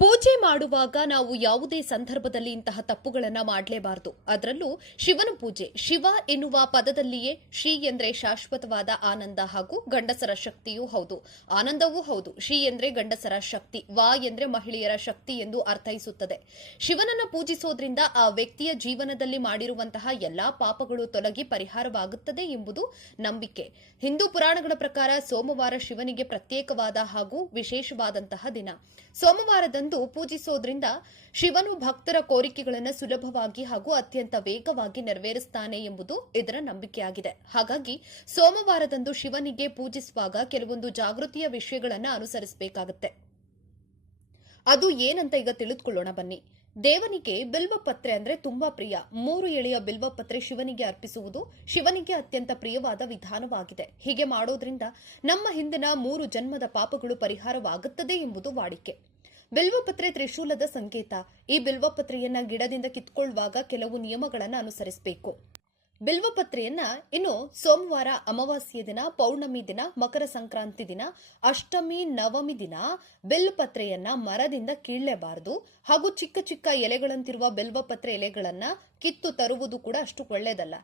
ಪೂಜೆ ಮಾಡುವಾಗ ನಾವು ಯಾವುದೇ ಸಂದರ್ಭದಲ್ಲಿ ಇಂತಹ ತಪ್ಪುಗಳನ್ನು ಮಾಡಲೇಬಾರದು. ಅದರಲ್ಲೂ ಶಿವನ ಪೂಜೆ. ಶಿವ ಎನ್ನುವ ಪದದಲ್ಲಿಯೇ ಶ್ರೀ ಎಂದ್ರೆ ಶಾಶ್ವತವಾದ ಆನಂದ ಹಾಗೂ ಗಂಡಸರ ಶಕ್ತಿಯೂ ಹೌದು. ಆನಂದವೂ ಹೌದು. ಶ್ರೀ ಎಂದ್ರೆ ಗಂಡಸರ ಶಕ್ತಿ. ವಾ ಎಂದ್ರೆ ಮಹಿಳೆಯರ ಶಕ್ತಿ ಎಂದು ಅರ್ಥೈಸುತ್ತದೆ. ಶಿವನನ್ನ ಪೂಜಿಸೋದ್ರಿಂದ ಆ ವ್ಯಕ್ತಿಯ ಜೀವನದಲ್ಲಿ ಮಾಡಿರುವಂತಹ ಎಲ್ಲಾ ಪಾಪಗಳು ತೊಲಗಿ ಪರಿಹಾರವಾಗುತ್ತದೆ ಎಂಬುದು ನಂಬಿಕೆ. ಹಿಂದೂ ಪುರಾಣಗಳ ಪ್ರಕಾರ ಸೋಮವಾರ ಶಿವನಿಗೆ ಪ್ರತ್ಯೇಕವಾದ ಹಾಗೂ ವಿಶೇಷವಾದಂತಹ ದಿನ. ಸೋಮವಾರದಂದು ಪೂಜಿಸೋದ್ರಿಂದ ಶಿವನು ಭಕ್ತರ ಕೋರಿಕೆಗಳನ್ನು ಸುಲಭವಾಗಿ ಹಾಗೂ ಅತ್ಯಂತ ವೇಗವಾಗಿ ನೆರವೇರಿಸ್ತಾನೆ ಎಂಬುದು ಇದರ ನಂಬಿಕೆಯಾಗಿದೆ. ಹಾಗಾಗಿ ಸೋಮವಾರದಂದು ಶಿವನಿಗೆ ಪೂಜಿಸುವಾಗ ಕೆಲವೊಂದು ಜಾಗೃತಿಯ ವಿಷಯಗಳನ್ನು ಅನುಸರಿಸಬೇಕಾಗುತ್ತೆ. ಅದು ಏನಂತ ಈಗ ತಿಳಿದುಕೊಳ್ಳೋಣ ಬನ್ನಿ. ದೇವನಿಗೆ ಬಿಲ್ವಪತ್ರೆ ಅಂದ್ರೆ ತುಂಬಾ ಪ್ರಿಯ. ಮೂರು ಎಳೆಯ ಬಿಲ್ವಪತ್ರೆ ಶಿವನಿಗೆ ಅರ್ಪಿಸುವುದು ಶಿವನಿಗೆ ಅತ್ಯಂತ ಪ್ರಿಯವಾದ ವಿಧಾನವಾಗಿದೆ. ಹೀಗೆ ಮಾಡೋದ್ರಿಂದ ನಮ್ಮ ಹಿಂದಿನ ಮೂರು ಜನ್ಮದ ಪಾಪಗಳು ಪರಿಹಾರವಾಗುತ್ತದೆ ಎಂಬುದು ವಾಡಿಕೆ. ಬಿಲ್ವಪತ್ರೆ ತ್ರಿಶೂಲದ ಸಂಕೇತ. ಈ ಬಿಲ್ವಪತ್ರೆಯನ್ನ ಗಿಡದಿಂದ ಕಿತ್ಕೊಳ್ಳುವಾಗ ಕೆಲವು ನಿಯಮಗಳನ್ನು ಅನುಸರಿಸಬೇಕು. ಬಿಲ್ವಪತ್ರೆಯನ್ನ ಇನ್ನು ಸೋಮವಾರ ಅಮಾವಾಸ್ಯ ದಿನ, ಪೌರ್ಣಮಿ ದಿನ, ಮಕರ ಸಂಕ್ರಾಂತಿ ದಿನ, ಅಷ್ಟಮಿ, ನವಮಿ ದಿನ ಬಿಲ್ವಪತ್ರೆಯನ್ನ ಮರದಿಂದ ಕೀಳಲೇಬಾರದು. ಹಾಗೂ ಚಿಕ್ಕ ಚಿಕ್ಕ ಎಲೆಗಳಂತಿರುವ ಬಿಲ್ವಪತ್ರೆ ಎಲೆಗಳನ್ನ ಕಿತ್ತು ತರುವುದು ಕೂಡ ಅಷ್ಟು ಒಳ್ಳೆಯದಲ್ಲ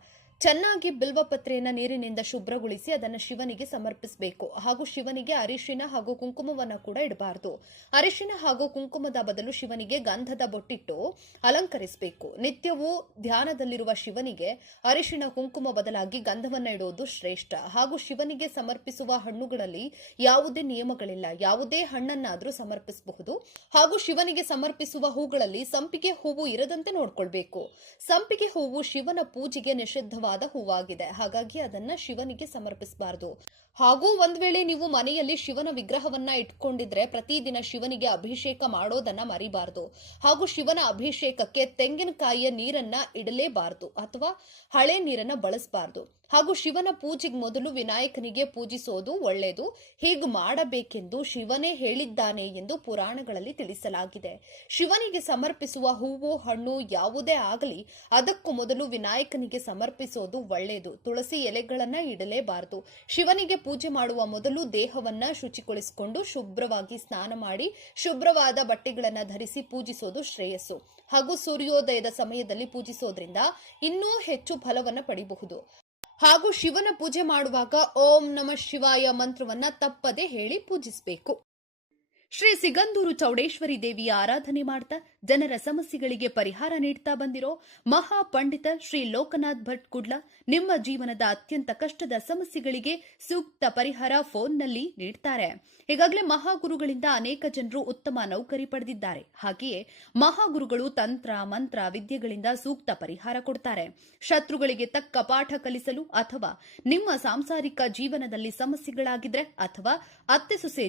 ಚೆನ್ನಾಗಿ ಬಿಲ್ವಪತ್ರೆಯನ್ನ ನೀರಿನಿಂದ ಶುಭ್ರಗೊಳಿಸಿ ಅದನ್ನು ಶಿವನಿಗೆ ಸಮರ್ಪಿಸಬೇಕು. ಹಾಗೂ ಶಿವನಿಗೆ ಅರಿಶಿನ ಹಾಗೂ ಕುಂಕುಮವನ್ನ ಕೂಡ ಇಡಬಾರದು. ಅರಿಶಿನ ಹಾಗೂ ಕುಂಕುಮದ ಬದಲು ಶಿವನಿಗೆ ಗಂಧದ ಬೊಟ್ಟಿಟ್ಟು ಅಲಂಕರಿಸಬೇಕು. ನಿತ್ಯವೂ ಧ್ಯಾನದಲ್ಲಿರುವ ಶಿವನಿಗೆ ಅರಿಶಿನ ಕುಂಕುಮ ಬದಲಾಗಿ ಗಂಧವನ್ನ ಇಡುವುದು ಶ್ರೇಷ್ಠ. ಹಾಗೂ ಶಿವನಿಗೆ ಸಮರ್ಪಿಸುವ ಹಣ್ಣುಗಳಲ್ಲಿ ಯಾವುದೇ ನಿಯಮಗಳಿಲ್ಲ. ಯಾವುದೇ ಹಣ್ಣನ್ನಾದರೂ ಸಮರ್ಪಿಸಬಹುದು. ಹಾಗೂ ಶಿವನಿಗೆ ಸಮರ್ಪಿಸುವ ಹೂಗಳಲ್ಲಿ ಸಂಪಿಗೆ ಹೂವು ಇರದಂತೆ ನೋಡ್ಕೊಳ್ಬೇಕು. ಸಂಪಿಗೆ ಹೂವು ಶಿವನ ಪೂಜೆಗೆ ನಿಷಿದ್ಧವಾದ ಹೂವಾಗಿದೆ. ಹಾಗಾಗಿ ಅದನ್ನ ಶಿವನಿಗೆ ಸಮರ್ಪಿಸಬಾರದು. ಹಾಗೂ ಒಂದ್ ವೇಳೆ ನೀವು ಮನೆಯಲ್ಲಿ ಶಿವನ ವಿಗ್ರಹವನ್ನ ಇಟ್ಕೊಂಡಿದ್ರೆ ಪ್ರತಿದಿನ ಶಿವನಿಗೆ ಅಭಿಷೇಕ ಮಾಡೋದನ್ನ ಮರಿಬಾರದು. ಹಾಗೂ ಶಿವನ ಅಭಿಷೇಕಕ್ಕೆ ತೆಂಗಿನಕಾಯಿಯ ನೀರನ್ನ ಇಡಲೇಬಾರದು. ಅಥವಾ ಹಳೆ ನೀರನ್ನ ಬಳಸಬಾರದು. ಹಾಗೂ ಶಿವನ ಪೂಜೆಗೆ ಮೊದಲು ವಿನಾಯಕನಿಗೆ ಪೂಜಿಸೋದು ಒಳ್ಳೆಯದು ಹೀಗೆ ಮಾಡಬೇಕೆಂದು ಶಿವನೇ ಹೇಳಿದ್ದಾನೆ ಎಂದು ಪುರಾಣಗಳಲ್ಲಿ ತಿಳಿಸಲಾಗಿದೆ. ಶಿವನಿಗೆ ಸಮರ್ಪಿಸುವ ಹೂವು, ಹಣ್ಣು ಯಾವುದೇ ಆಗಲಿ, ಅದಕ್ಕೂ ಮೊದಲು ವಿನಾಯಕನಿಗೆ ಸಮರ್ಪಿಸೋದು ಒಳ್ಳೆಯದು ತುಳಸಿ ಎಲೆಗಳನ್ನ ಇಡಲೇಬಾರದು. ಶಿವನಿಗೆ ಪೂಜೆ ಮಾಡುವ ಮೊದಲು ದೇಹವನ್ನ ಶುಚಿಗೊಳಿಸಿಕೊಂಡು ಶುಭ್ರವಾಗಿ ಸ್ನಾನ ಮಾಡಿ, ಶುಭ್ರವಾದ ಬಟ್ಟೆಗಳನ್ನ ಧರಿಸಿ ಪೂಜಿಸೋದು ಶ್ರೇಯಸ್ಸು. ಹಾಗೂ ಸೂರ್ಯೋದಯದ ಸಮಯದಲ್ಲಿ ಪೂಜಿಸೋದ್ರಿಂದ ಇನ್ನೂ ಹೆಚ್ಚು ಫಲವನ್ನ ಪಡಿಬಹುದು. ಹಾಗೂ ಶಿವನ ಪೂಜೆ ಮಾಡುವಾಗ ಓಂ ನಮ ಶಿವಾಯ ಮಂತ್ರವನ್ನ ತಪ್ಪದೆ ಹೇಳಿ ಪೂಜಿಸಬೇಕು. ಶ್ರೀ ಸಿಗಂದೂರು ಚೌಡೇಶ್ವರಿ ದೇವಿಯ ಆರಾಧನೆ ಮಾಡ್ತಾ ಜನರ ಸಮಸ್ಯೆಗಳಿಗೆ ಪರಿಹಾರ ನೀಡ್ತಾ ಬಂದಿರೋ ಮಹಾ ಪಂಡಿತ ಶ್ರೀ ಲೋಕನಾಥ್ ಭಟ್ ಕುಡ್ಲ ನಿಮ್ಮ ಜೀವನದ ಅತ್ಯಂತ ಕಷ್ಟದ ಸಮಸ್ಯೆಗಳಿಗೆ ಸೂಕ್ತ ಪರಿಹಾರ ಫೋನ್ನಲ್ಲಿ ನೀಡ್ತಾರೆ. ಈಗಾಗಲೇ ಮಹಾಗುರುಗಳಿಂದ ಅನೇಕ ಜನರು ಉತ್ತಮ ನೌಕರಿ ಪಡೆದಿದ್ದಾರೆ. ಹಾಗೆಯೇ ಮಹಾಗುರುಗಳು ತಂತ್ರ, ಮಂತ್ರ, ವಿದ್ಯೆಗಳಿಂದ ಸೂಕ್ತ ಪರಿಹಾರ ಕೊಡ್ತಾರೆ. ಶತ್ರುಗಳಿಗೆ ತಕ್ಕ ಪಾಠ ಕಲಿಸಲು ಅಥವಾ ನಿಮ್ಮ ಸಾಂಸಾರಿಕ ಜೀವನದಲ್ಲಿ ಸಮಸ್ಯೆಗಳಾಗಿದ್ರೆ ಅಥವಾ ಅತ್ತೆ ಸೊಸೆ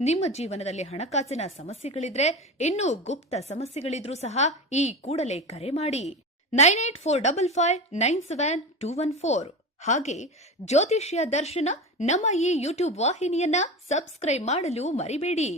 ನಿಮ್ಮ ಜೀವನದಲ್ಲಿ ಹಣಕಾಸಿನ ಸಮಸ್ಯೆಗಳಿದ್ರೆ ಇನ್ನೂ ಗುಪ್ತ ಸಮಸ್ಯೆಗಳಿದ್ರೂ ಸಹ ಈ ಕೂಡಲೇ ಕರೆ ಮಾಡಿ. Nine eight four double five nine seven two one four. ಹಾಗೆ ಜ್ಯೋತಿಷ್ಯ ದರ್ಶನ ನಮ್ಮ ಈ ಯೂಟ್ಯೂಬ್ ವಾಹಿನಿಯನ್ನ ಸಬ್ಸ್ಕ್ರೈಬ್ ಮಾಡಲು ಮರಿಬೇಡಿ.